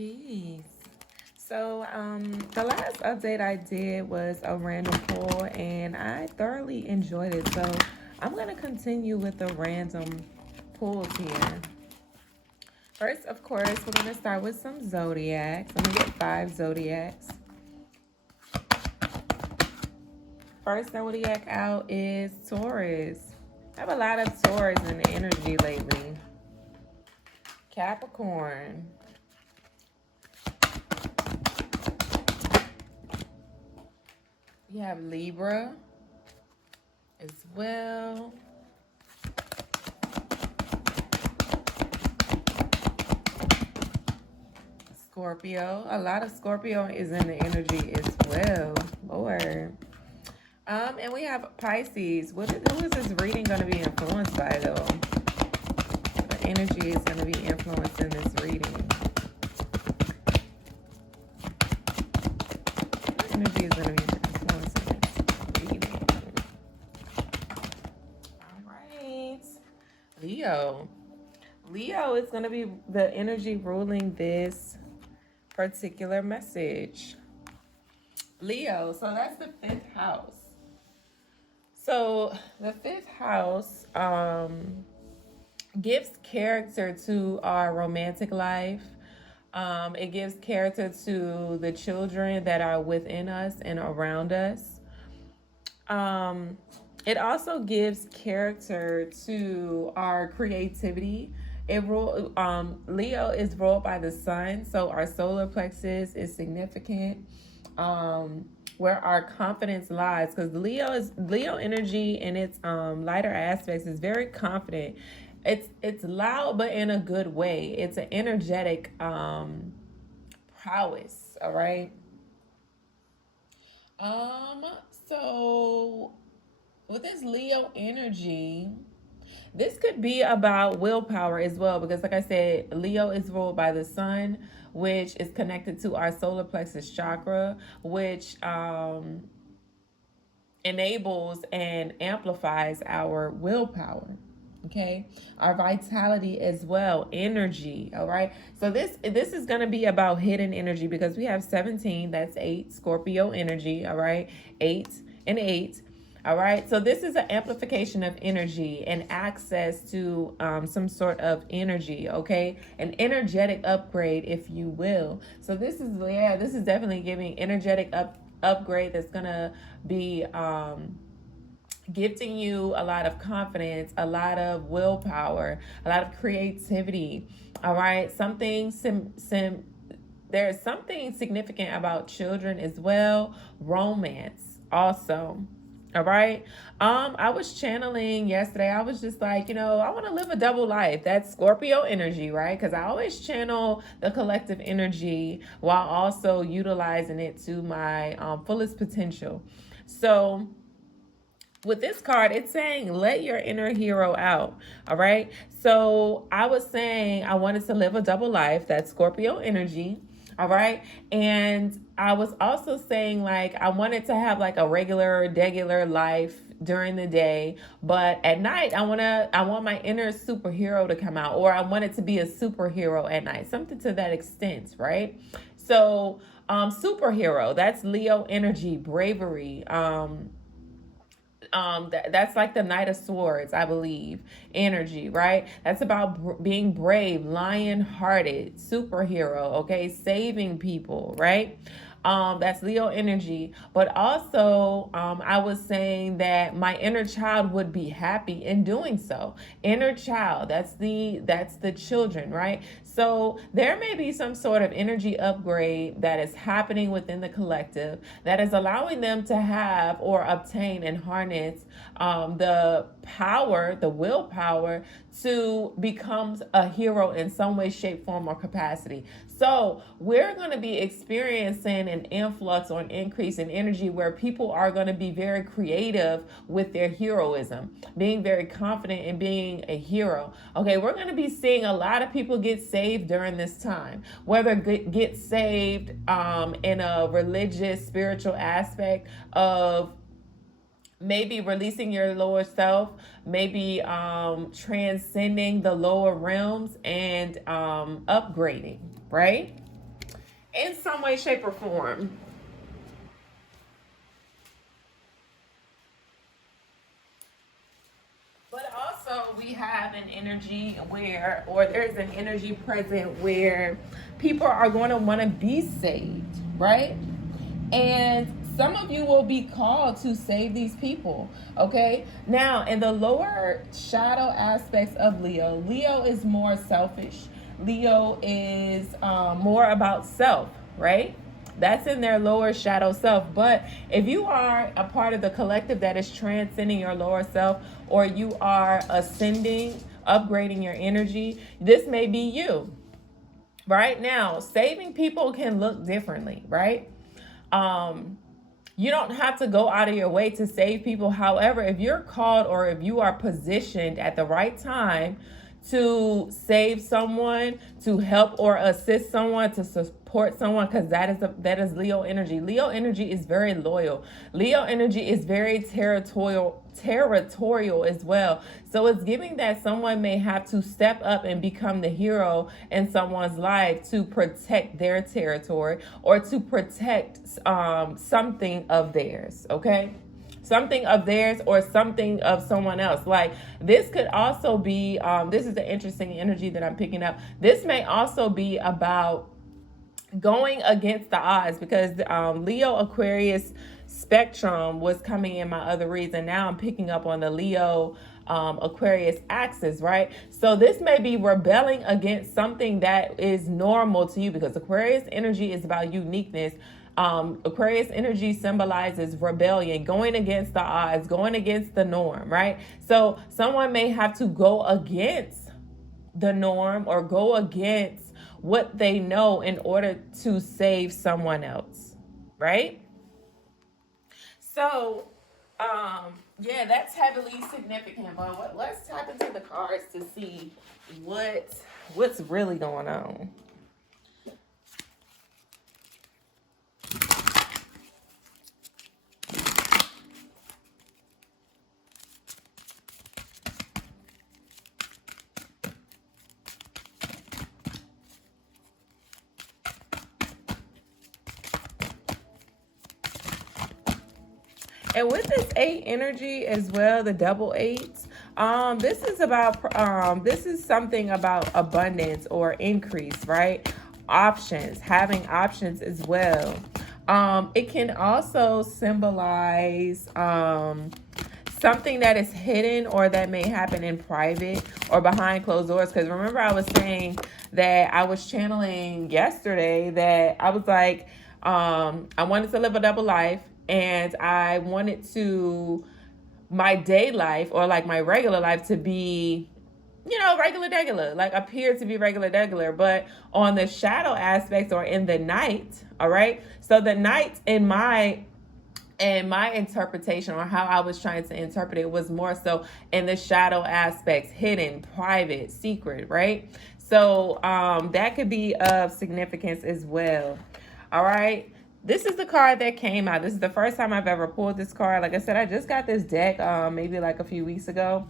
Peace. So, the last update I did was a random pull, and I thoroughly enjoyed it. So, I'm gonna continue with the random pulls here. First, of course, we're gonna start with some zodiacs. I'm gonna get 5 zodiacs. First zodiac out is Taurus. I have a lot of Taurus in the energy lately. Capricorn. We have Libra as well. Scorpio. A lot of Scorpio is in the energy as well. Lord. And we have Pisces. Who is this reading going to be influenced by, though? The energy is going to be influenced in this reading. The energy is going to be influenced in this reading. All right. Leo. Leo is going to be the energy ruling this particular message. Leo, so that's the 5th house. So the 5th house gives character to our romantic life. It gives character to the children that are within us and around us. It also gives character to our creativity. Leo is ruled by the sun, so our solar plexus is significant. Where our confidence lies, because Leo energy in its lighter aspects is very confident. It's loud, but in a good way. It's an energetic prowess. All right. So with this Leo energy, this could be about willpower as well, because like I said, Leo is ruled by the sun, which is connected to our solar plexus chakra, which enables and amplifies our willpower. Okay, our vitality as well, energy. All right, so this is going to be about hidden energy, because we have 17, that's 8 Scorpio energy. All right, 8 and 8. All right, so this is an amplification of energy and access to some sort of energy, okay? An energetic upgrade, if you will. So this is definitely giving energetic upgrade that's gonna be gifting you a lot of confidence, a lot of willpower, a lot of creativity. All right, there's something significant about children as well, romance also. All right. I was channeling yesterday. I was just like, I want to live a double life. That's Scorpio energy, right? Because I always channel the collective energy while also utilizing it to my fullest potential. So with this card, it's saying, let your inner hero out. All right. So I was saying I wanted to live a double life. That's Scorpio energy. All right. And I was also saying, like, I wanted to have like a regular life during the day, but at night I want my inner superhero to come out, or I want it to be a superhero at night, something to that extent, right? So superhero, that's Leo energy, bravery, that's like the Knight of Swords, I believe, energy, right? That's about being brave, lion-hearted, superhero, okay? Saving people, right? That's Leo energy. But also, I was saying that my inner child would be happy in doing so. Inner child, that's the children, right? So there may be some sort of energy upgrade that is happening within the collective that is allowing them to have or obtain and harness the power, the willpower to become a hero in some way, shape, form, or capacity. So we're going to be experiencing an influx or an increase in energy where people are going to be very creative with their heroism, being very confident in being a hero. Okay, we're going to be seeing a lot of people get saved during this time, whether get saved in a religious, spiritual aspect of maybe releasing your lower self, maybe transcending the lower realms and upgrading, right? in some way, shape, or form. But also, we have an energy where, or there's an energy present where people are going to want to be saved, right? And some of you will be called to save these people, okay? Now, in the lower shadow aspects of Leo, Leo is more selfish. Leo is more about self, right? That's in their lower shadow self. But if you are a part of the collective that is transcending your lower self, or you are ascending, upgrading your energy, this may be you. Right now, saving people can look differently, right? Um, you don't have to go out of your way to save people. However, if you're called or if you are positioned at the right time to save someone, to help or assist someone, to support someone, because that is Leo energy. Leo energy is very loyal. Leo energy is very territorial as well. So it's giving that someone may have to step up and become the hero in someone's life to protect their territory or to protect something of theirs, okay? Something of theirs or something of someone else. Like this could also be, this is the interesting energy that I'm picking up. This may also be about going against the odds, because Leo Aquarius spectrum was coming in my other reads, and now I'm picking up on the Leo Aquarius axis, right? So this may be rebelling against something that is normal to you, because Aquarius energy is about uniqueness. Aquarius energy symbolizes rebellion, going against the odds, going against the norm, right? So someone may have to go against the norm or go against what they know in order to save someone else, right? So, yeah, that's heavily significant. But let's tap into the cards to see what's really going on. And with this 8 energy as well, the double eights, this is about this is something about abundance or increase, right? Options, having options as well. It can also symbolize something that is hidden or that may happen in private or behind closed doors. Because remember, I was saying that I was channeling yesterday that I was like, I wanted to live a double life, and I wanted to my day life or like my regular life to be, regular, like appear to be regular, but on the shadow aspects or in the night, all right? So the night in my interpretation, or how I was trying to interpret it, was more so in the shadow aspects, hidden, private, secret, right? So that could be of significance as well. All right. This is the card that came out. This is the first time I've ever pulled this card. Like I said, I just got this deck maybe like a few weeks ago.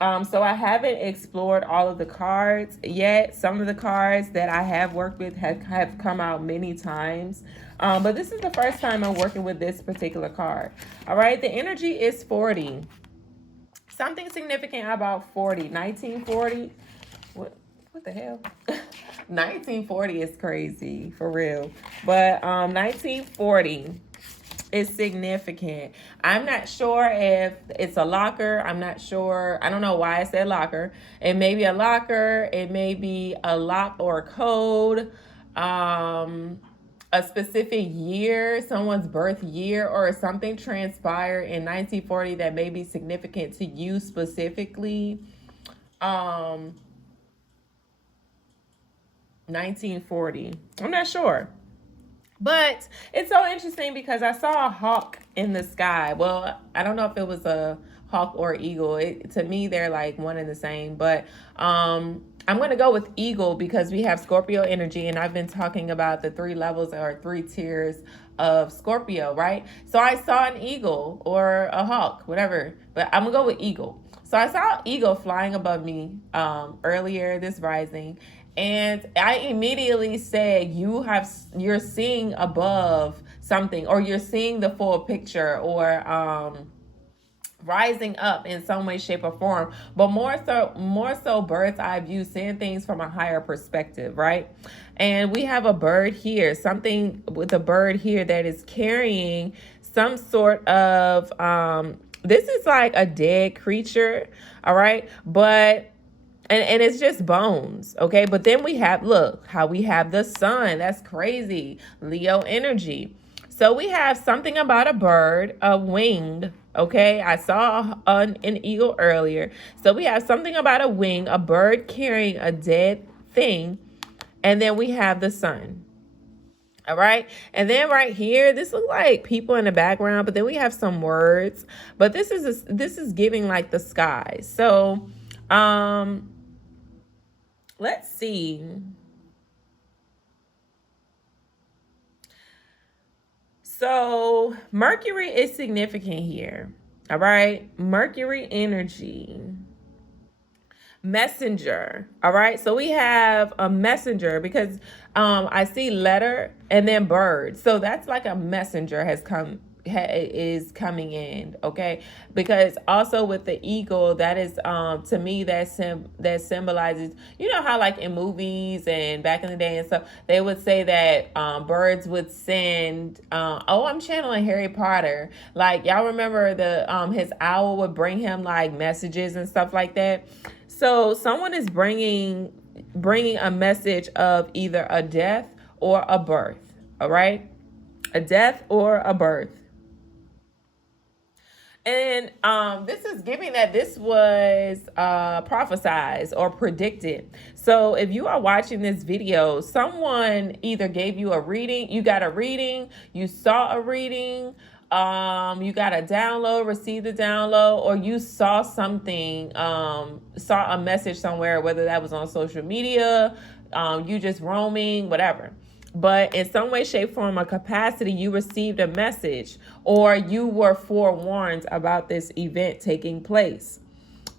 So I haven't explored all of the cards yet. Some of the cards that I have worked with have come out many times. But this is the first time I'm working with this particular card. All right, the energy is 40. Something significant about 40. 1940. What the hell? 1940 is crazy, for real. But 1940 is significant. I'm not sure if it's a locker. I'm not sure. I don't know why I said locker. It may be a locker. It may be a lock or a code. A specific year, someone's birth year, or something transpired in 1940 that may be significant to you specifically. 1940. I'm not sure. But it's so interesting because I saw a hawk in the sky. Well, I don't know if it was a hawk or eagle. To me, they're like one and the same. But I'm going to go with eagle because we have Scorpio energy. And I've been talking about the 3 levels or 3 tiers of Scorpio, right? So I saw an eagle or a hawk, whatever. But I'm going to go with eagle. So I saw an eagle flying above me earlier this rising. And I immediately said, you're seeing above something, or you're seeing the full picture, or rising up in some way, shape, or form. But more so bird's eye view, seeing things from a higher perspective, right? And we have a bird here, something with a bird here that is carrying some sort of this is like a dead creature, all right? But and it's just bones, okay? But then we have, look how we have the sun. That's crazy. Leo energy. So we have something about a bird, a winged, okay? I saw an eagle earlier. So we have something about a wing, a bird carrying a dead thing, and then we have the sun. All right. And then right here, this looks like people in the background, but then we have some words. But this is giving like the sky. So let's see. So Mercury is significant here. All right. Mercury energy. Messenger. All right. So we have a messenger because I see letter and then bird. So that's like a messenger is coming in, okay? Because also with the eagle, that is to me that symbolizes, you know how like in movies and back in the day and stuff, they would say that birds would send I'm channeling Harry Potter. Like y'all remember the his owl would bring him like messages and stuff like that. So someone is bringing a message of either a death or a birth, all right? A death or a birth. And this is giving that this was prophesized or predicted. So if you are watching this video, someone either gave you a reading, you got a reading, you saw a reading, you got a download, received a download, or you saw something, saw a message somewhere, whether that was on social media, you just roaming, whatever. But in some way, shape, form, or capacity, you received a message or you were forewarned about this event taking place.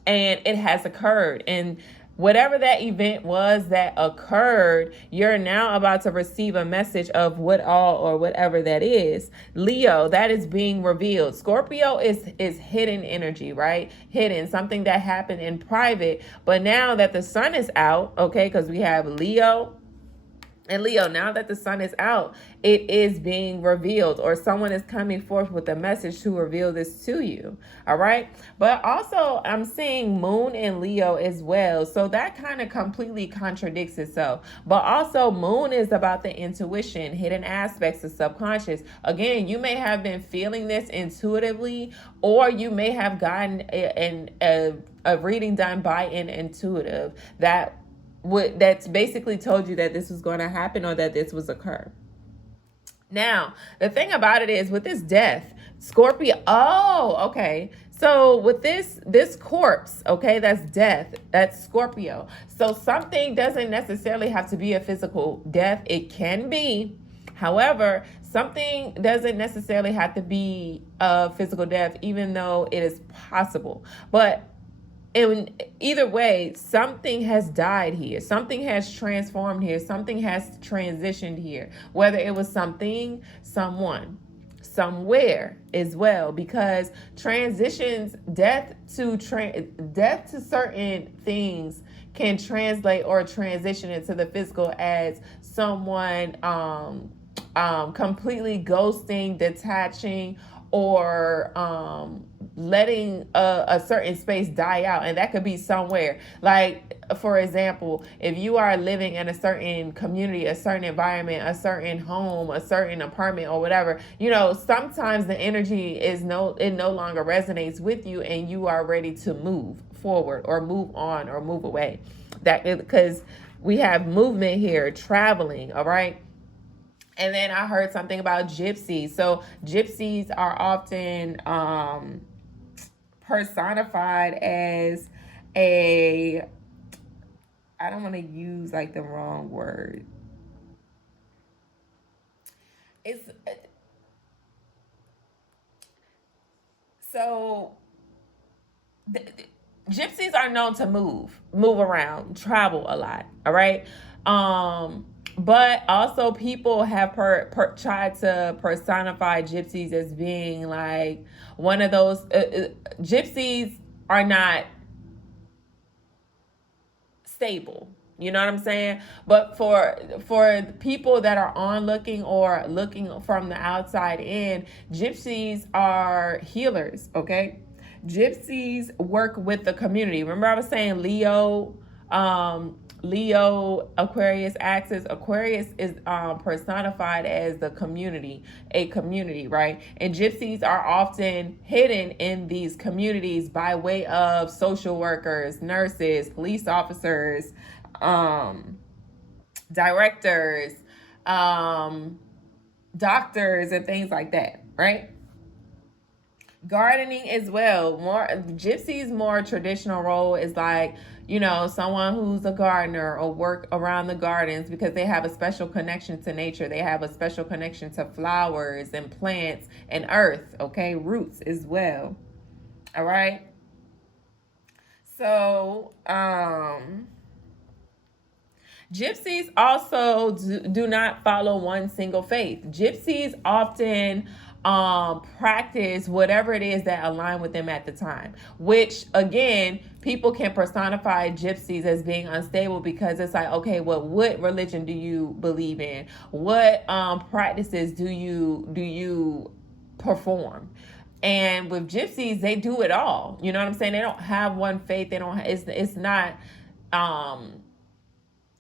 And it has occurred. And whatever that event was that occurred, you're now about to receive a message of what all or whatever that is. Leo, that is being revealed. Scorpio is hidden energy, right? Hidden, something that happened in private. But now that the sun is out, okay, because we have Leo, and Leo, now that the sun is out, it is being revealed, or someone is coming forth with a message to reveal this to you. All right. But also, I'm seeing Moon in Leo as well. So that kind of completely contradicts itself. But also, Moon is about the intuition, hidden aspects, the subconscious. Again, you may have been feeling this intuitively, or you may have gotten a reading done by an intuitive that's basically told you that this was going to happen or that this was occur. Now, the thing about it is with this death, Scorpio, okay. So with this corpse, okay, that's death, that's Scorpio. So something doesn't necessarily have to be a physical death. It can be. However, something doesn't necessarily have to be a physical death, even though it is possible. But in either way, something has died here. Something has transformed here. Something has transitioned here. Whether it was something, someone, somewhere as well, because transitions, death to certain things can translate or transition into the physical as someone completely ghosting, detaching, or letting a certain space die out. And that could be somewhere, like for example, if you are living in a certain community, a certain environment, a certain home, a certain apartment, or whatever, sometimes the energy it no longer resonates with you, and you are ready to move forward or move on or move away. That because we have movement here, traveling. All right. And then I heard something about gypsies. So gypsies are often personified as I don't want to use like the wrong word. It's so gypsies are known to move around, travel a lot. All right. But also people have tried to personify gypsies as being like one of those gypsies are not stable. You know what I'm saying? But for people that are onlooking or looking from the outside in, gypsies are healers, okay? Gypsies work with the community. Remember I was saying Leo Aquarius axis. Aquarius is personified as the community, a community, right? And gypsies are often hidden in these communities by way of social workers, nurses, police officers, directors, doctors, and things like that, right? Gardening as well. More gypsies' more traditional role is like, you know, someone who's a gardener or work around the gardens because they have a special connection to nature. They have a special connection to flowers and plants and earth, okay, roots as well. All right. So, gypsies also do not follow one single faith. Gypsies often practice whatever it is that align with them at the time, which again, people can personify gypsies as being unstable because it's like, okay, well, what religion do you believe in? What practices do you perform? And with gypsies, they do it all. You know what I'm saying? They don't have one faith. They don't. It's not.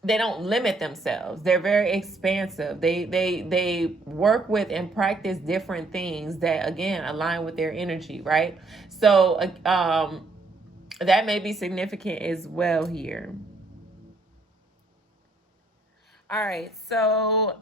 They don't limit themselves. They're very expansive. They work with and practice different things that again align with their energy, right? So that may be significant as well here. All right, so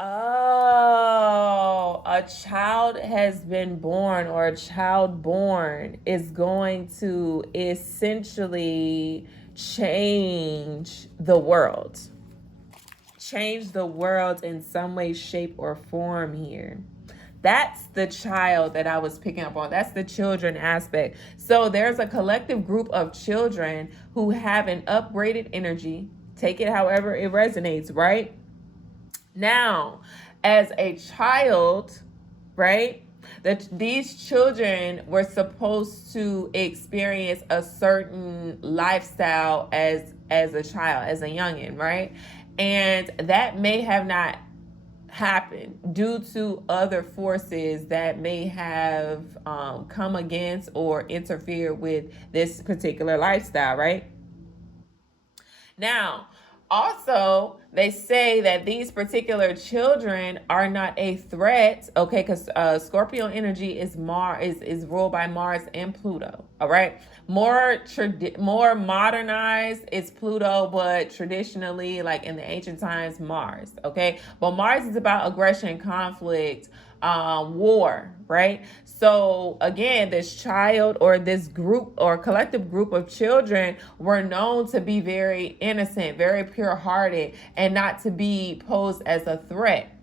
oh, a child has been born or a child born is going to essentially change the world. Change the world in some way, shape, or form here. That's the child that I was picking up on. That's the children aspect. So there's a collective group of children who have an upgraded energy. Take it however it resonates, right? Now, as a child, right, that these children were supposed to experience a certain lifestyle as a child, as a youngin', right? And that may have not happened due to other forces that may have come against or interfered with this particular lifestyle, right? Now, also, they say that these particular children are not a threat, okay? Because Scorpio energy is is ruled by Mars and Pluto. All right, more modernized is Pluto, but traditionally, like in the ancient times, Mars. Okay, but Mars is about aggression, conflict, war, right? So again, this child or this group or collective group of children were known to be very innocent, very pure-hearted, and not to be posed as a threat,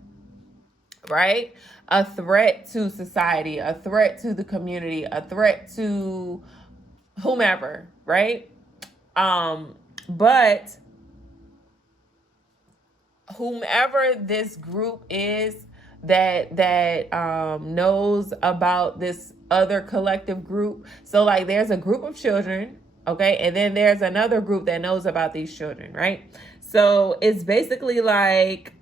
right? A threat to society, a threat to the community, a threat to whomever, right? But whomever this group is that knows about this other collective group. So like there's a group of children, okay, and then there's another group that knows about these children, right? So it's basically like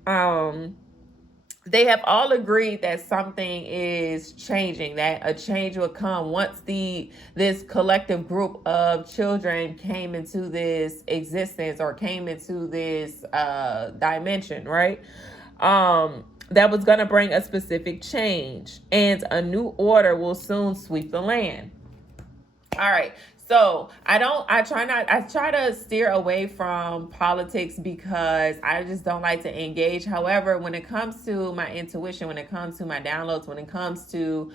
they have all agreed that something is changing, that a change will come once this collective group of children came into this existence or came into this dimension, right? That was going to bring a specific change, and a new order will soon sweep the land. All right. So I try to steer away from politics because I just don't like to engage. However, when it comes to my intuition, when it comes to my downloads, when it comes to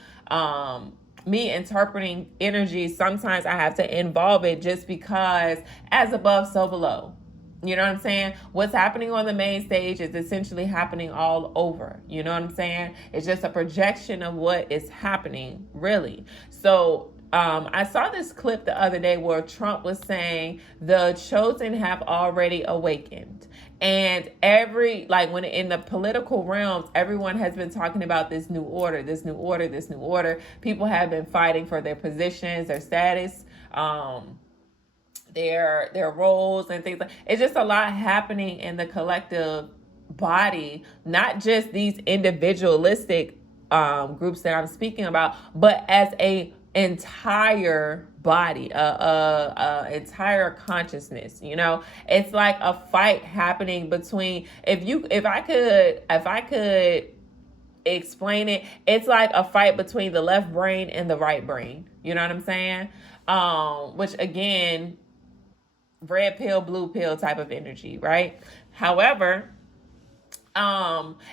me interpreting energy, sometimes I have to involve it just because as above, so below. You know what I'm saying? What's happening on the main stage is essentially happening all over. You know what I'm saying? It's just a projection of what is happening, really. So I saw this clip the other day where Trump was saying the chosen have already awakened. And like when in the political realms, everyone has been talking about this new order, this new order, this new order. People have been fighting for their positions, their status, their roles and things. It's just a lot happening in the collective body, not just these individualistic groups that I'm speaking about, but as a entire body, entire consciousness. You know, it's like a fight happening between. If I could explain it, it's like a fight between the left brain and the right brain. You know what I'm saying? Which again, red pill, blue pill type of energy, right? However,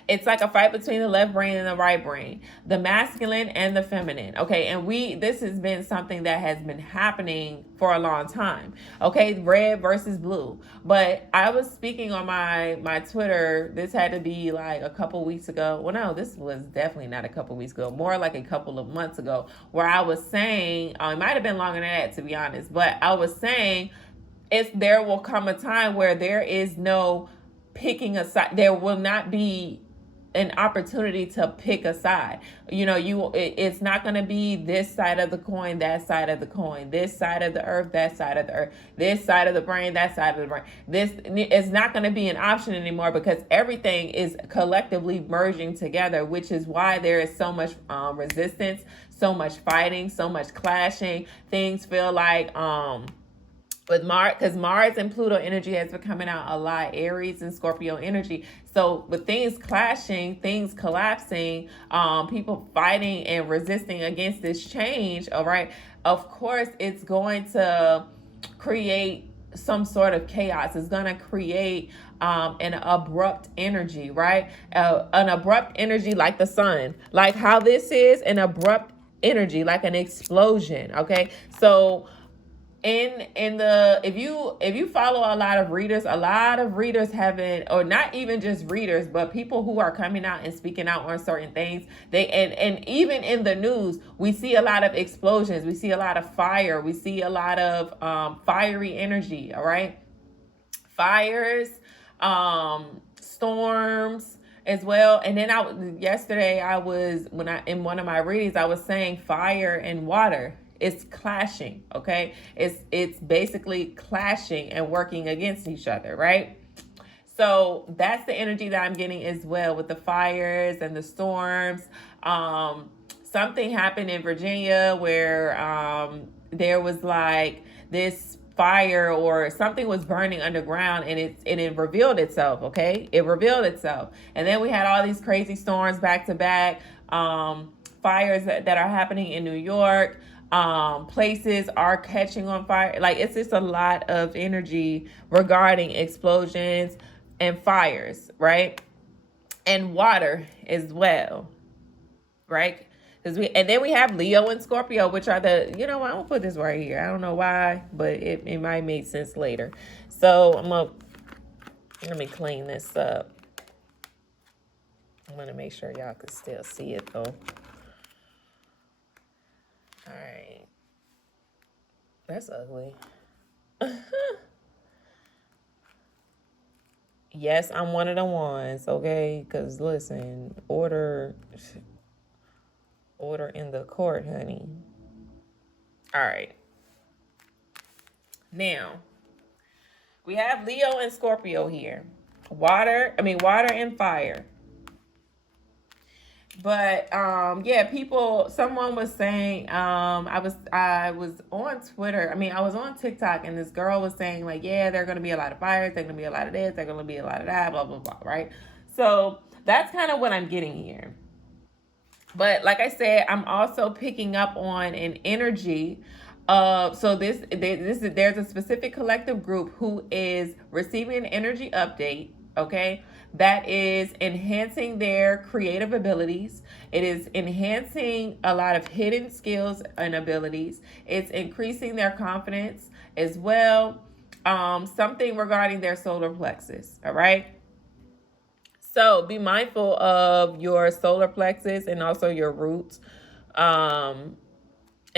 it's like a fight between the left brain and the right brain, the masculine and the feminine. Okay, and this has been something that has been happening for a long time. Okay, red versus blue. But I was speaking on my Twitter. This had to be like a couple weeks ago. Well, no, this was definitely not a couple weeks ago. More like a couple of months ago, where I was saying, it might have been longer than that, to be honest. But I was saying, there will come a time where there is no picking a side. There will not be an opportunity to pick a side. You know, it's not going to be this side of the coin, that side of the coin, this side of the earth, that side of the earth, this side of the brain, that side of the brain. This is not going to be an option anymore, because everything is collectively merging together, which is why there is so much resistance, so much fighting, so much clashing. Things feel like with Mars, because Mars and Pluto energy has been coming out a lot, Aries and Scorpio energy. So with things clashing, things collapsing, people fighting and resisting against this change, all right, of course it's going to create some sort of chaos. It's going to create an abrupt energy, right? An abrupt energy like the sun, like how this is an abrupt energy, like an explosion, okay? So if you follow a lot of readers haven't, or not even just readers, but people who are coming out and speaking out on certain things, and even in the news, we see a lot of explosions, we see a lot of fire, we see a lot of fiery energy, all right? Fires, storms as well. And then yesterday in one of my readings, I was saying fire and water. It's clashing, okay? It's basically clashing and working against each other, right? So that's the energy that I'm getting as well with the fires and the storms. Something happened in Virginia where there was like this fire, or something was burning underground, and it revealed itself, okay? It revealed itself. And then we had all these crazy storms back to back, fires that are happening in New York. Places are catching on fire. Like, it's just a lot of energy regarding explosions and fires, right? And water as well, right? And then we have Leo and Scorpio, which are I'm gonna put this right here. I don't know why, but it might make sense later. So let me clean this up. I'm gonna make sure y'all can still see it though. All right. That's ugly. Yes, I'm one of the ones, okay? Because listen, order in the court, honey. All right. Now, we have Leo and Scorpio here. Water and fire. But someone was saying, I was on Twitter, I was on TikTok, and this girl was saying like, yeah, there are going to be a lot of fires, there's going to be a lot of this, there's going to be a lot of that, blah, blah, blah, right? So that's kind of what I'm getting here. But like I said, I'm also picking up on an energy. There's a specific collective group who is receiving an energy update, okay, that is enhancing their creative abilities. It is enhancing a lot of hidden skills and abilities. It's increasing their confidence as well. something regarding their solar plexus. All right. So be mindful of your solar plexus and also your roots.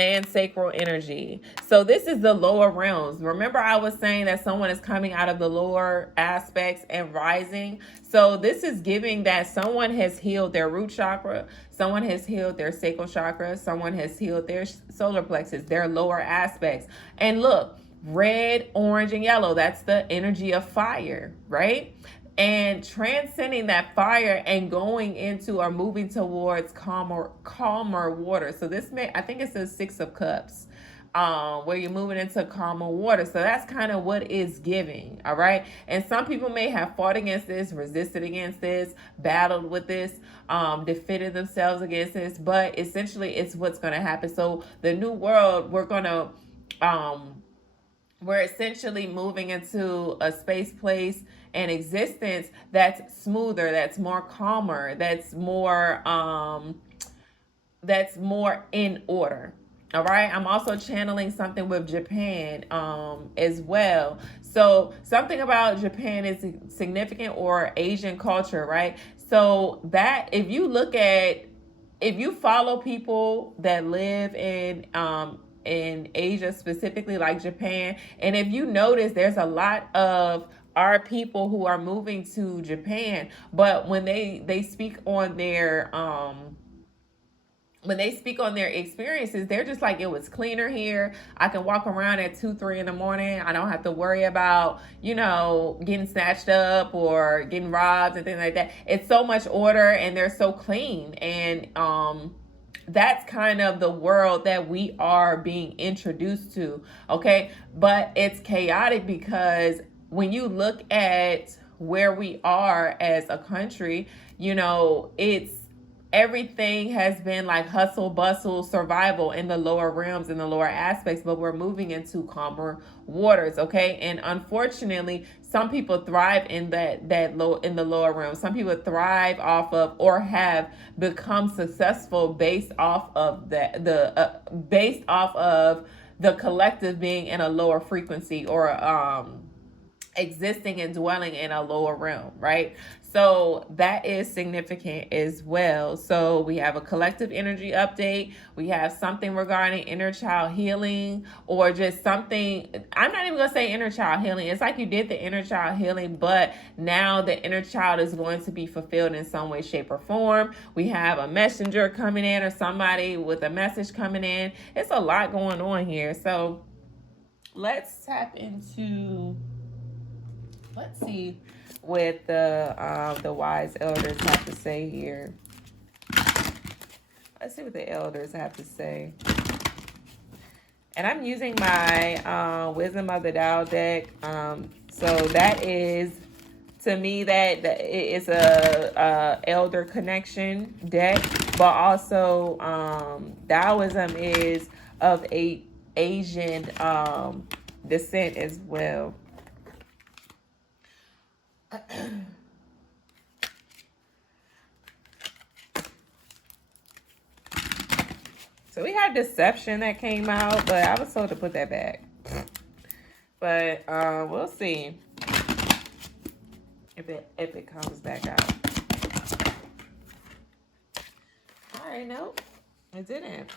And sacral energy. So this is the lower realms. Remember I was saying that someone is coming out of the lower aspects and rising. So this is giving that someone has healed their root chakra, someone has healed their sacral chakra, someone has healed their solar plexus, their lower aspects. And look, red, orange, and yellow, that's the energy of fire, right? And transcending that fire and going into or moving towards calmer water. So this I think it's the 6 of Cups, where you're moving into calmer water. So that's kind of what is giving. All right. And some people may have fought against this, resisted against this, battled with this, defended themselves against this, but essentially it's what's going to happen. So the new world, we're essentially moving into a space, place, and existence that's smoother, that's more calmer, that's more in order. All right. I'm also channeling something with Japan as well. So something about Japan is significant, or Asian culture, right? So that if you follow people that live in Asia, specifically like Japan, and if you notice, there's a lot of our people who are moving to Japan, but when they speak on their experiences, they're just like, it was cleaner here. I can walk around at 2-3 in the morning. I don't have to worry about, getting snatched up or getting robbed and things like that. It's so much order and they're so clean. And that's kind of the world that we are being introduced to. Okay. But it's chaotic because when you look at where we are as a country, it's everything has been like hustle, bustle, survival in the lower realms, in the lower aspects, but we're moving into calmer waters. Okay. And unfortunately, some people thrive in in the lower realms. Some people thrive off of, or have become successful based off of based off of the collective being in a lower frequency, or existing and dwelling in a lower realm, right? So that is significant as well. So we have a collective energy update. We have something regarding inner child healing, or just something. I'm not even going to say inner child healing. It's like you did the inner child healing, but now the inner child is going to be fulfilled in some way, shape, or form. We have a messenger coming in, or somebody with a message coming in. It's a lot going on here. So let's tap into... Let's see what the wise elders have to say here. Let's see what the elders have to say. And I'm using my Wisdom of the Tao deck. So that is, to me, that it's a elder connection deck, but also Taoism is of Asian descent as well. So we had Deception that came out, but I was told to put that back. But we'll see if it comes back out. All right, nope, it didn't.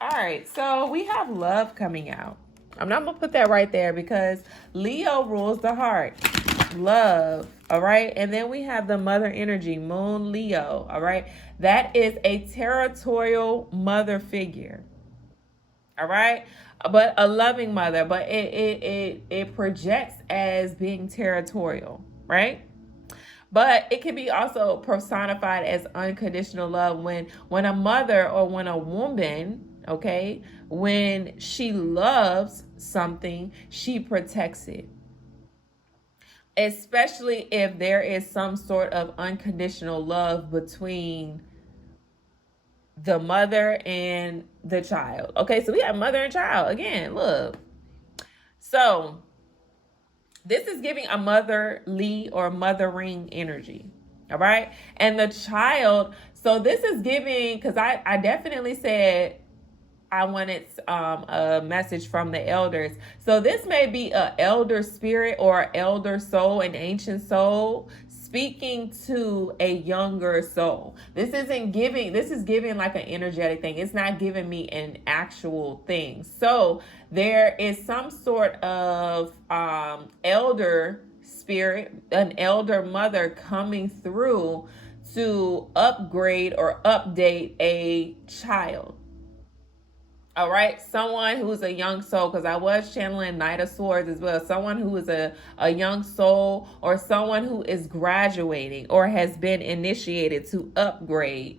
All right, so we have Love coming out. I'm not gonna put that right there because Leo rules the heart. Love, all right? And then we have the mother energy, Moon Leo, all right? That is a territorial mother figure, all right? But a loving mother, but it projects as being territorial, right? But it can be also personified as unconditional love when a mother, or when a woman, okay, when she loves something, she protects it. Especially if there is some sort of unconditional love between the mother and the child. Okay, so we have mother and child. Again, look. So this is giving a motherly or mothering energy. All right. And the child, so this is giving, because I definitely said I wanted a message from the elders. So this may be an elder spirit or elder soul, an ancient soul speaking to a younger soul. This isn't giving, this is giving like an energetic thing. It's not giving me an actual thing. So there is some sort of elder spirit, an elder mother coming through to upgrade or update a child. All right, someone who's a young soul, because I was channeling Knight of Swords as well. Someone who is a young soul, or someone who is graduating or has been initiated to upgrade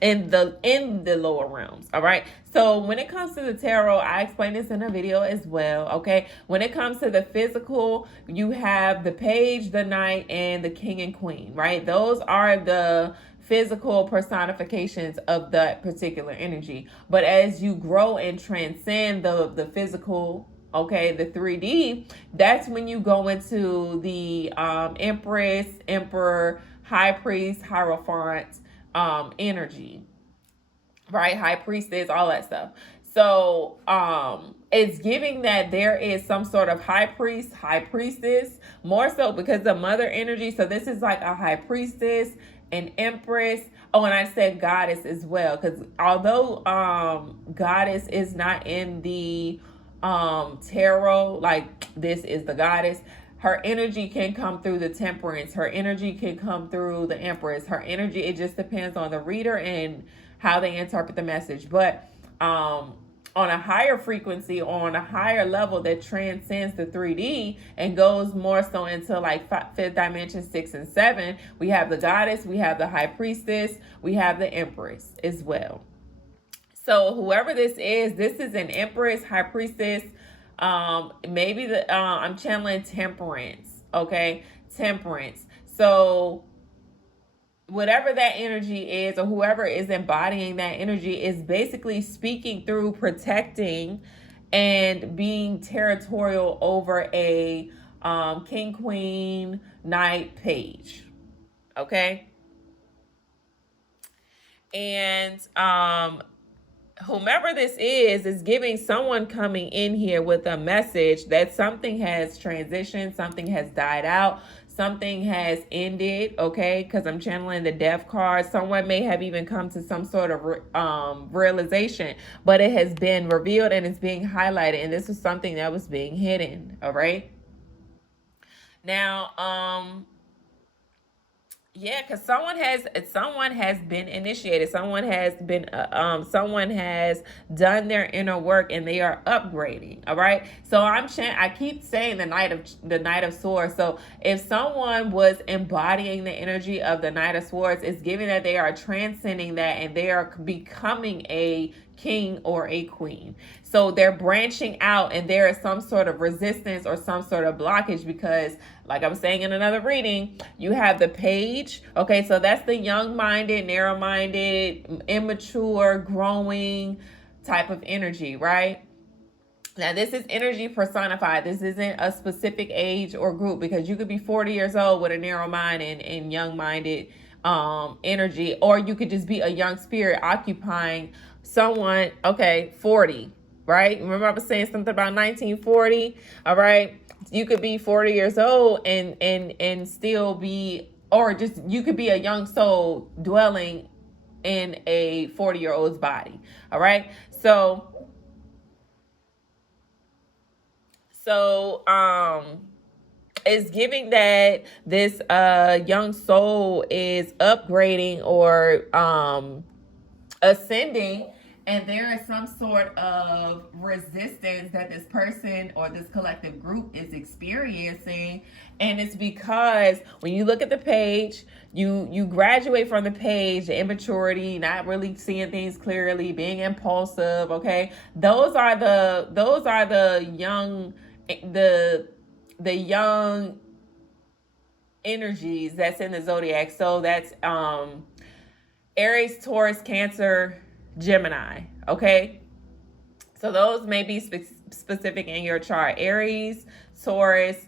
in the lower realms. All right. So when it comes to the tarot, I explained this in a video as well. Okay. When it comes to the physical, you have the page, the knight, and the king and queen, right? Those are the physical personifications of that particular energy. But as you grow and transcend the physical, okay, the 3D, that's when you go into the empress, emperor, high priest, hierophant energy, right? High priestess, all that stuff. So it's giving that there is some sort of high priest, high priestess, more so because the mother energy. So this is like a high priestess, an empress. Oh, and I said goddess as well, because although goddess is not in the tarot, like this is the goddess, her energy can come through the temperance, her energy can come through the empress, her energy, it just depends on the reader and how they interpret the message. But on a higher frequency, on a higher level that transcends the 3D and goes more so into like fifth dimension, 6 and 7, we have the goddess, we have the high priestess, we have the empress as well. So whoever this is an empress, high priestess. Maybe I'm channeling temperance. Okay, temperance. So whatever that energy is, or whoever is embodying that energy, is basically speaking through protecting and being territorial over a king, queen, knight, page. Okay. And whomever this is giving someone coming in here with a message that something has transitioned, something has died out, something has ended, okay? Because I'm channeling the death card. Someone may have even come to some sort of realization, but it has been revealed and it's being highlighted, and this is something that was being hidden, all right? Now, yeah, because someone has been initiated. Someone has done their inner work and they are upgrading. All right. So I keep saying the Knight of Swords. So if someone was embodying the energy of the Knight of Swords, it's giving that they are transcending that and they are becoming a king or a queen. So they're branching out and there is some sort of resistance or some sort of blockage because, like I was saying in another reading, you have the page. Okay, so that's the young-minded, narrow-minded, immature, growing type of energy, right? Now, this is energy personified. This isn't a specific age or group, because you could be 40 years old with a narrow mind and young-minded energy, or you could just be a young spirit occupying someone, okay, 40, right? Remember I was saying something about 1940, all right? You could be 40 years old and still be, or just you could be a young soul dwelling in a 40-year-old's body, all right? So it's giving that this young soul is upgrading or ascending, and there is some sort of resistance that this person or this collective group is experiencing. And it's because when you look at the page, you graduate from the page, the immaturity, not really seeing things clearly, being impulsive, okay? Those are the young young energies that's in the zodiac. So that's Aries, Taurus, Cancer, Gemini, okay? So those may be specific in your chart. Aries, Taurus,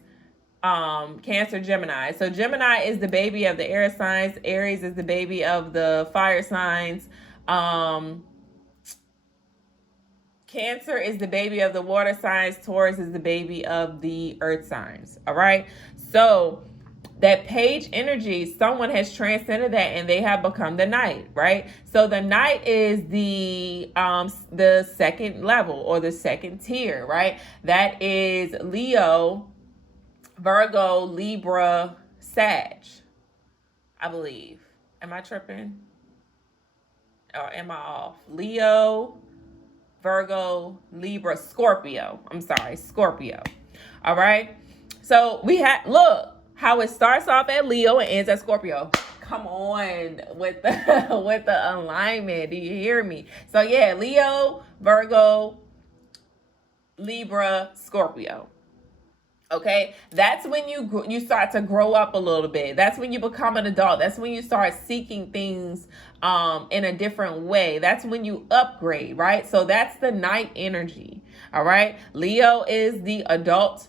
Cancer, Gemini. So Gemini is the baby of the air signs. Aries is the baby of the fire signs. Cancer is the baby of the water signs. Taurus is the baby of the earth signs. All right. So that page energy, someone has transcended that and they have become the knight, right? So the knight is the second level or the second tier, right? That is Leo, Virgo, Libra, Sag, I believe. Am I tripping? Or am I off? Leo, Virgo, Libra, Scorpio. I'm sorry, Scorpio. All right. So we had, look how it starts off at Leo and ends at Scorpio. Come on with the with the alignment. Do you hear me? So yeah, Leo, Virgo, Libra, Scorpio. Okay, that's when you start to grow up a little bit. That's when you become an adult. That's when you start seeking things in a different way. That's when you upgrade, right? So that's the knight energy. All right, Leo is the adult,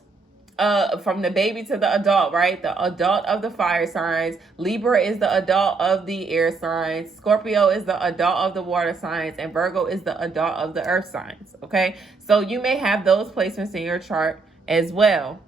from the baby to the adult, right? The adult of the fire signs. Libra is the adult of the air signs. Scorpio is the adult of the water signs, and Virgo is the adult of the earth signs. Okay, so you may have those placements in your chart as well.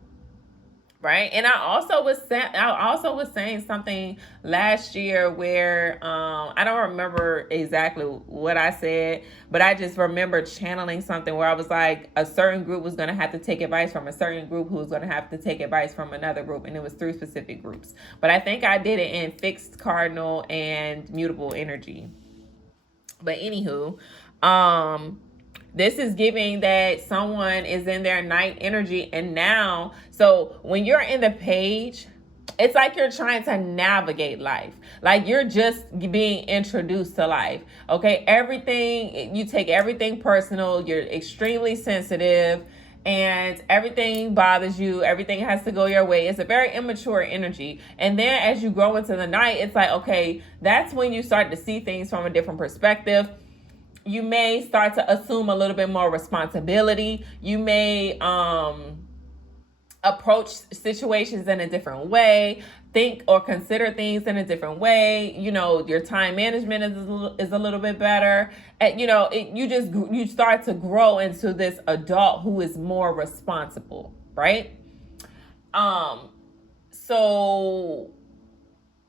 Right. And I also was saying something last year where I don't remember exactly what I said, but I just remember channeling something where I was like, a certain group was going to have to take advice from a certain group who was going to have to take advice from another group, and it was 3 specific groups. But I think I did it in fixed, cardinal, and mutable energy. But anywho, this is giving that someone is in their knight energy. And now, so when you're in the page, it's like you're trying to navigate life. Like you're just being introduced to life. Okay. Everything, you take everything personal. You're extremely sensitive and everything bothers you. Everything has to go your way. It's a very immature energy. And then as you grow into the knight, it's like, okay, that's when you start to see things from a different perspective. You may start to assume a little bit more responsibility. You may approach situations in a different way, think or consider things in a different way. You know, your time management is a little bit better. And, you know, you start to grow into this adult who is more responsible, right? So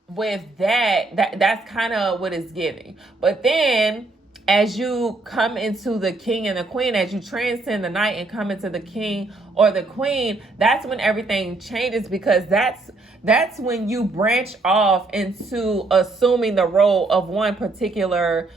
with that's kind of what it's giving. But then as you come into the king and the queen, as you transcend the knight and come into the king or the queen, that's when everything changes, because that's when you branch off into assuming the role of one particular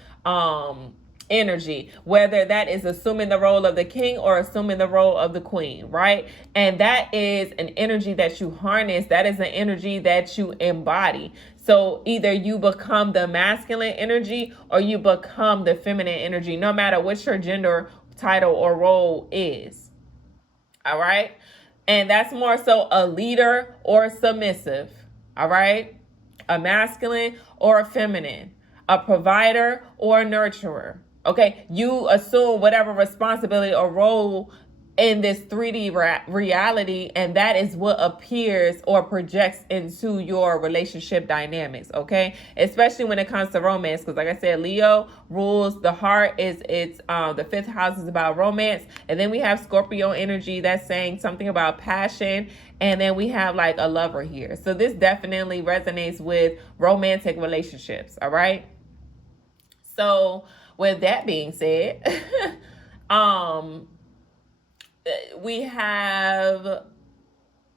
energy, whether that is assuming the role of the king or assuming the role of the queen, right? And that is an energy that you harness. That is an energy that you embody. So either you become the masculine energy or you become the feminine energy, no matter what your gender title or role is. All right. And that's more so a leader or submissive. All right. A masculine or a feminine, a provider or a nurturer. Okay. You assume whatever responsibility or role in this 3D reality, and that is what appears or projects into your relationship dynamics. Okay, especially when it comes to romance, because like I said, Leo rules the heart. It's the 5th house is about romance, and then we have Scorpio energy that's saying something about passion, and then we have like a lover here. So this definitely resonates with romantic relationships. All right. So with that being said, we have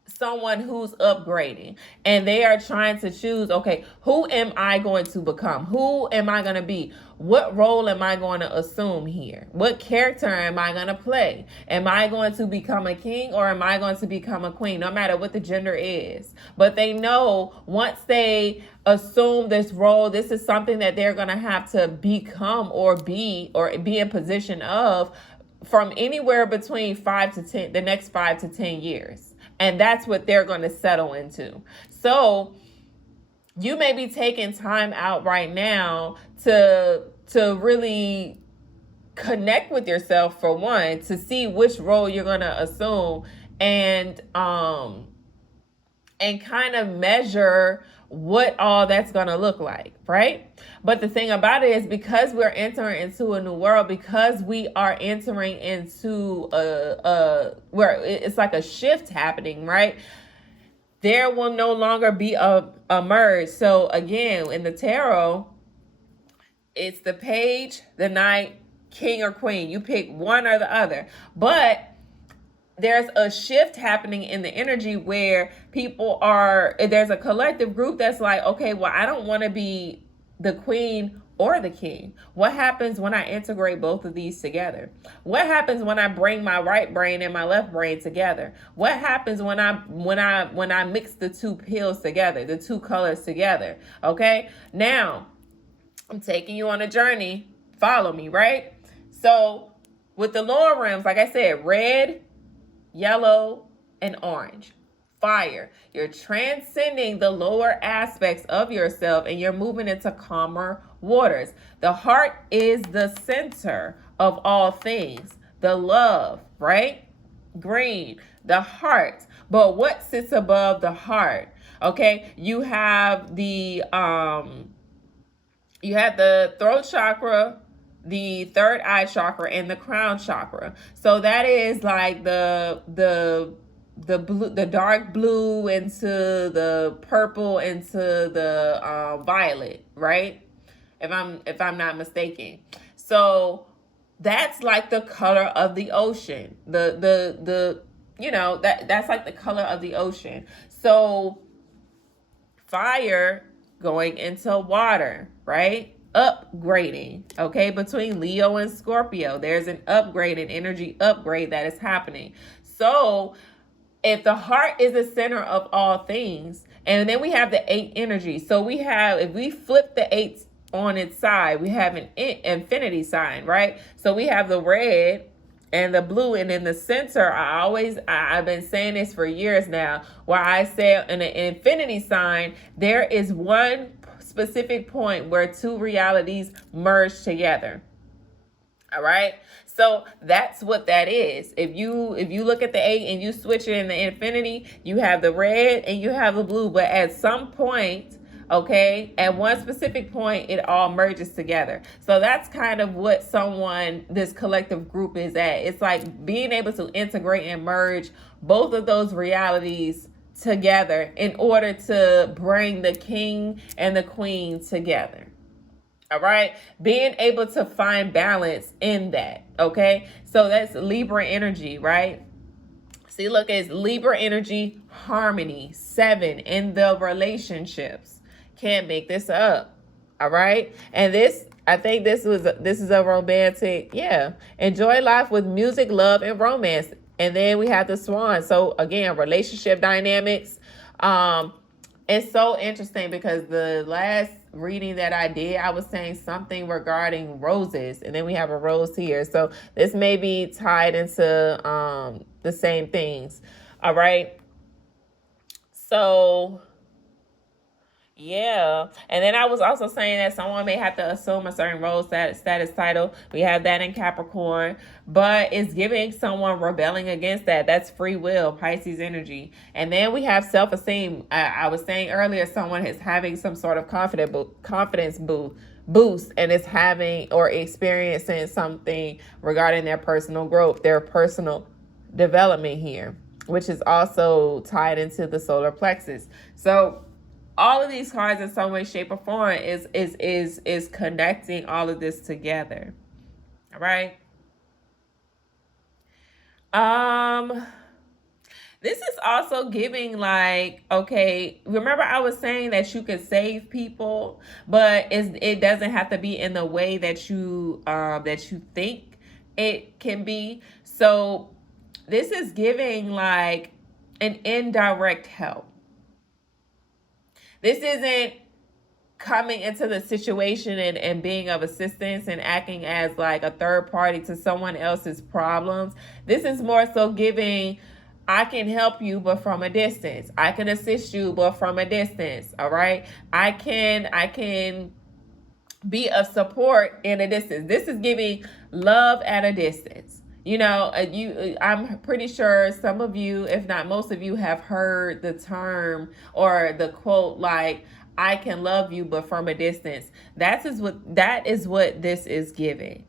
someone who's upgrading and they are trying to choose, okay, who am I going to become? Who am I going to be? What role am I going to assume here? What character am I going to play? Am I going to become a king or am I going to become a queen? No matter what the gender is. But they know once they assume this role, this is something that they're going to have to become or be in position of from anywhere between the next 5 to 10 years. And that's what they're going to settle into. So you may be taking time out right now to really connect with yourself, for one, to see which role you're going to assume and kind of measure what all that's going to look like, right? But the thing about it is, because we're entering into a new world, because we are entering into where it's like a shift happening, right? There will no longer be a merge. So again, in the tarot, it's the page, the knight, king or queen. You pick one or the other. But there's a shift happening in the energy where there's a collective group that's like, okay, well, I don't want to be the queen or the king. What happens when I integrate both of these together? What happens when I bring my right brain and my left brain together? What happens when I mix the two pills together, the two colors together? Okay? Now, I'm taking you on a journey. Follow me, right? So, with the lower realms, like I said, red, yellow, and orange. Fire. You're transcending the lower aspects of yourself and you're moving into calmer waters. The heart is the center of all things. The love, right? Green, the heart. But what sits above the heart? Okay, you have the throat chakra, the third eye chakra, and the crown chakra. So that is like the blue, the dark blue into the purple into the violet, right? If I'm not mistaken. So that's like the color of the ocean. That's like the color of the ocean. So fire going into water, right? Upgrading, okay? Between Leo and Scorpio, there's an upgrade, an energy upgrade that is happening. So if the heart is the center of all things, and then we have the 8 energy. So if we flip the 8 on its side, we have an infinity sign, right? So we have the red and the blue, and in the center, I've been saying this for years now, where I say in an infinity sign, there is one specific point where two realities merge together. All right. So that's what that is. If you look at the 8 and you switch it in the infinity, you have the red and you have the blue. But at some point, okay, at one specific point, it all merges together. So that's kind of what this collective group is at. It's like being able to integrate and merge both of those realities together in order to bring the king and the queen together. All right. Being able to find balance in that. Okay. So that's Libra energy, right? See, look, it's Libra energy, harmony, 7 in the relationships. Can't make this up. All right. And I think this is a romantic. Yeah. Enjoy life with music, love, and romance. And then we have the Swan. So again, relationship dynamics. It's so interesting because the last reading that I did, I was saying something regarding roses, and then we have a rose here. So this may be tied into the same things. All right. So yeah. And then I was also saying that someone may have to assume a certain role status title. We have that in Capricorn, but it's giving someone rebelling against that. That's free will, Pisces energy. And then we have self-esteem. I was saying earlier, someone is having some sort of confidence boost and is having or experiencing something regarding their personal growth, their personal development here, which is also tied into the solar plexus. So all of these cards in some way, shape, or form is connecting all of this together. All right. This is also giving like, okay, remember I was saying that you could save people, but it doesn't have to be in the way that you think it can be. So this is giving like an indirect help. This isn't coming into the situation and being of assistance and acting as like a third party to someone else's problems. This is more so giving, I can help you, but from a distance. I can assist you, but from a distance. All right. I can be of support in a distance. This is giving love at a distance. You know, I'm pretty sure some of you, if not most of you, have heard the term or the quote like, "I can love you, but from a distance." That is what this is giving.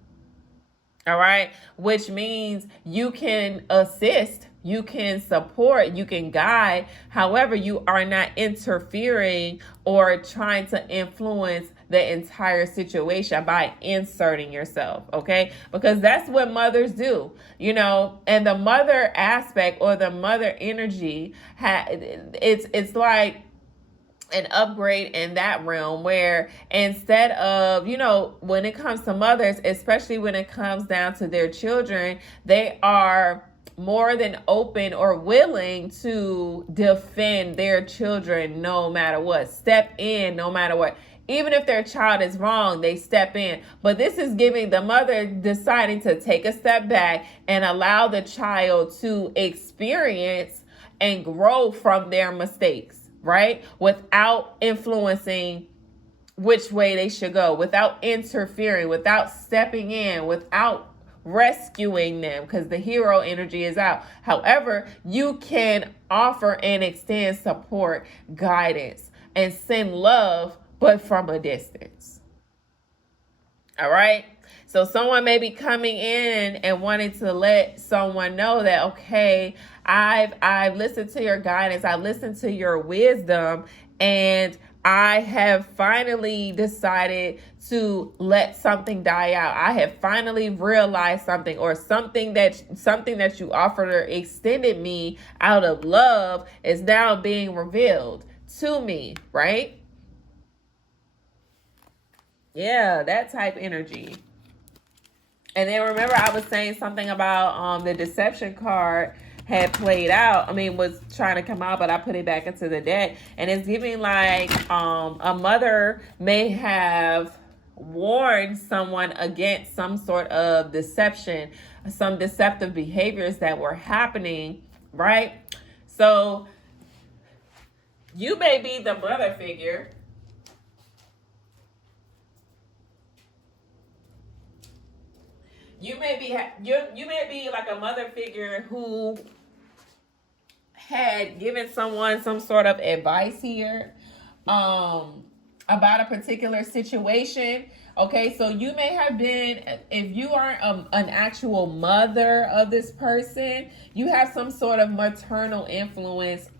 All right, which means you can assist, you can support, you can guide. However, you are not interfering or trying to influence the entire situation by inserting yourself, okay? Because that's what mothers do, you know. And the mother aspect or the mother energy, it's like an upgrade in that realm, where instead of, you know, when it comes to mothers, especially when it comes down to their children, they are more than open or willing to defend their children no matter what, step in no matter what. Even if their child is wrong, they step in. But this is giving the mother deciding to take a step back and allow the child to experience and grow from their mistakes, right? Without influencing which way they should go, without interfering, without stepping in, without rescuing them, because the hero energy is out. However, you can offer and extend support, guidance, and send love, but from a distance. All right? So someone may be coming in and wanting to let someone know that, okay, I've listened to your guidance, I've listened to your wisdom, and I have finally decided to let something die out. I have finally realized something, or something that you offered or extended me out of love is now being revealed to me, right? Yeah, that type energy. And then remember, I was saying something about the deception card had played out. I mean, was trying to come out, but I put it back into the deck. And it's giving like a mother may have warned someone against some sort of deception, some deceptive behaviors that were happening, right? So you may be the mother figure. You may be like a mother figure who had given someone some sort of advice here about a particular situation. Okay, so you may have been, if you aren't an actual mother of this person, you have some sort of maternal influence,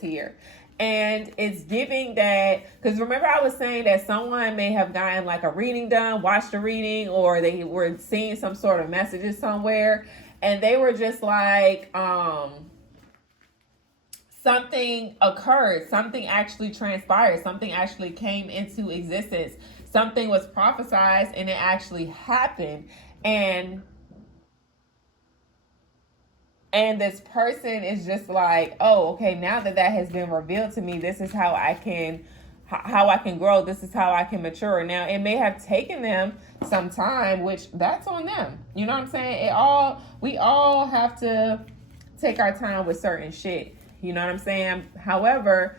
here. And it's giving that, because remember I was saying that someone may have gotten like a reading done, watched a reading, or they were seeing some sort of messages somewhere, and they were just like, something occurred, something actually transpired, something actually came into existence, something was prophesized and it actually happened. And this person is just like, oh, okay, now that has been revealed to me, this is how I can grow, this is how I can mature. Now it may have taken them some time, which that's on them, you know what I'm saying? We all have to take our time with certain shit, you know what I'm saying? However,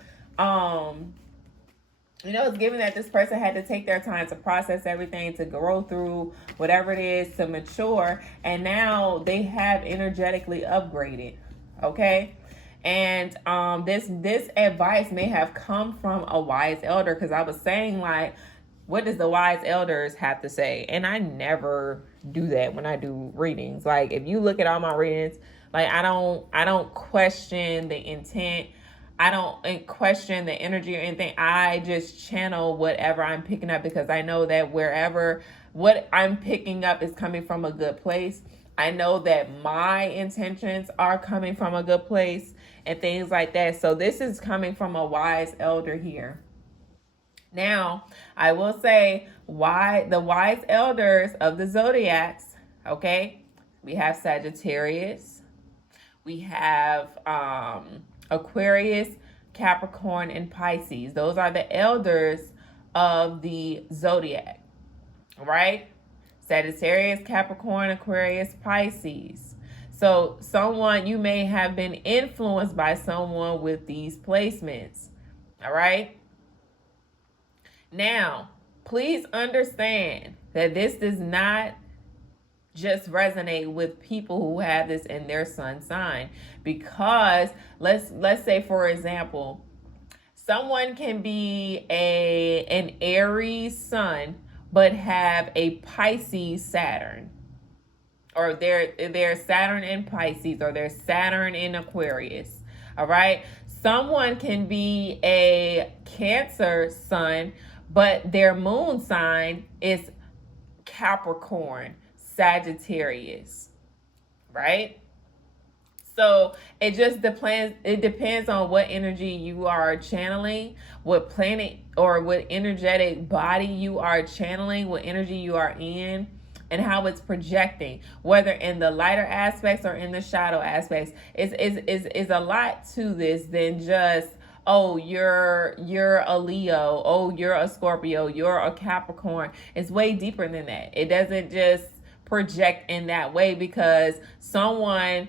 you know, it's given that this person had to take their time to process everything, to grow through whatever it is, to mature, and now they have energetically upgraded. Okay, and this advice may have come from a wise elder, because I was saying, like, what does the wise elders have to say? And I never do that when I do readings. Like, if you look at all my readings, like, I don't question the intent. I don't question the energy or anything. I just channel whatever I'm picking up, because I know that wherever what I'm picking up is coming from a good place. I know that my intentions are coming from a good place and things like that. So this is coming from a wise elder here. Now, I will say why the wise elders of the zodiacs, okay? We have Sagittarius. We have Aquarius, Capricorn, and Pisces. Those are the elders of the zodiac, right? Sagittarius, Capricorn, Aquarius, Pisces. So you may have been influenced by someone with these placements, all right? Now, please understand that this does not just resonate with people who have this in their sun sign, because let's say, for example, someone can be an Aries sun but have a Pisces Saturn, or their Saturn in Pisces, or their Saturn in Aquarius. All right, someone can be a Cancer sun but their moon sign is Capricorn, Sagittarius, right? So it just depends. It depends on what energy you are channeling, what planet or what energetic body you are channeling, what energy you are in, and how it's projecting, whether in the lighter aspects or in the shadow aspects. Is a lot to this than just, oh, you're a Leo, oh, you're a Scorpio, you're a Capricorn. It's way deeper than that. It doesn't just project in that way, because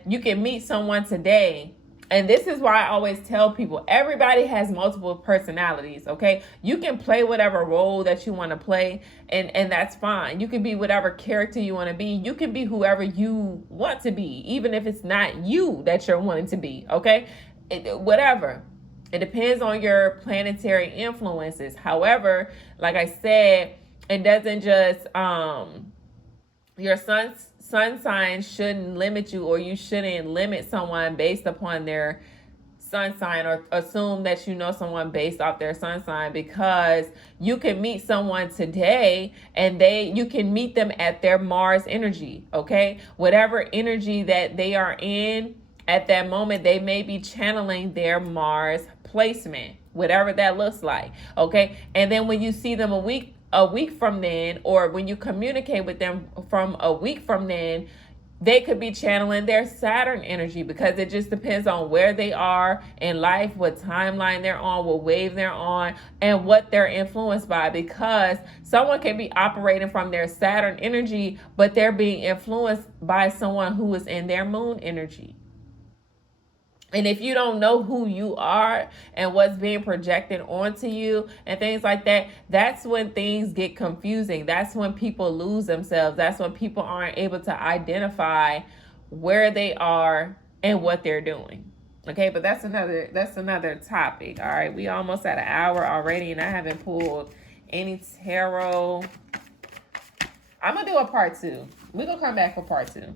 you can meet someone today. And this is why I always tell people, everybody has multiple personalities, okay? You can play whatever role that you want to play, and that's fine. You can be whatever character you want to be. You can be whoever you want to be, even if it's not you that you're wanting to be, okay? Whatever. It depends on your planetary influences. However, like I said, it doesn't just, your sun sign shouldn't limit you, or you shouldn't limit someone based upon their sun sign, or assume that you know someone based off their sun sign, because you can meet someone today and you can meet them at their Mars energy, okay? Whatever energy that they are in at that moment, they may be channeling their Mars placement, whatever that looks like, okay? And then when you see them a week from then, or when you communicate with them from a week from then, they could be channeling their Saturn energy, because it just depends on where they are in life, what timeline they're on, what wave they're on, and what they're influenced by. Because someone can be operating from their Saturn energy, but they're being influenced by someone who is in their moon energy. And if you don't know who you are and what's being projected onto you and things like that, that's when things get confusing. That's when people lose themselves. That's when people aren't able to identify where they are and what they're doing. Okay, but that's another topic. All right, we almost at an hour already, and I haven't pulled any tarot. I'm gonna do a part 2. We're gonna come back for part 2.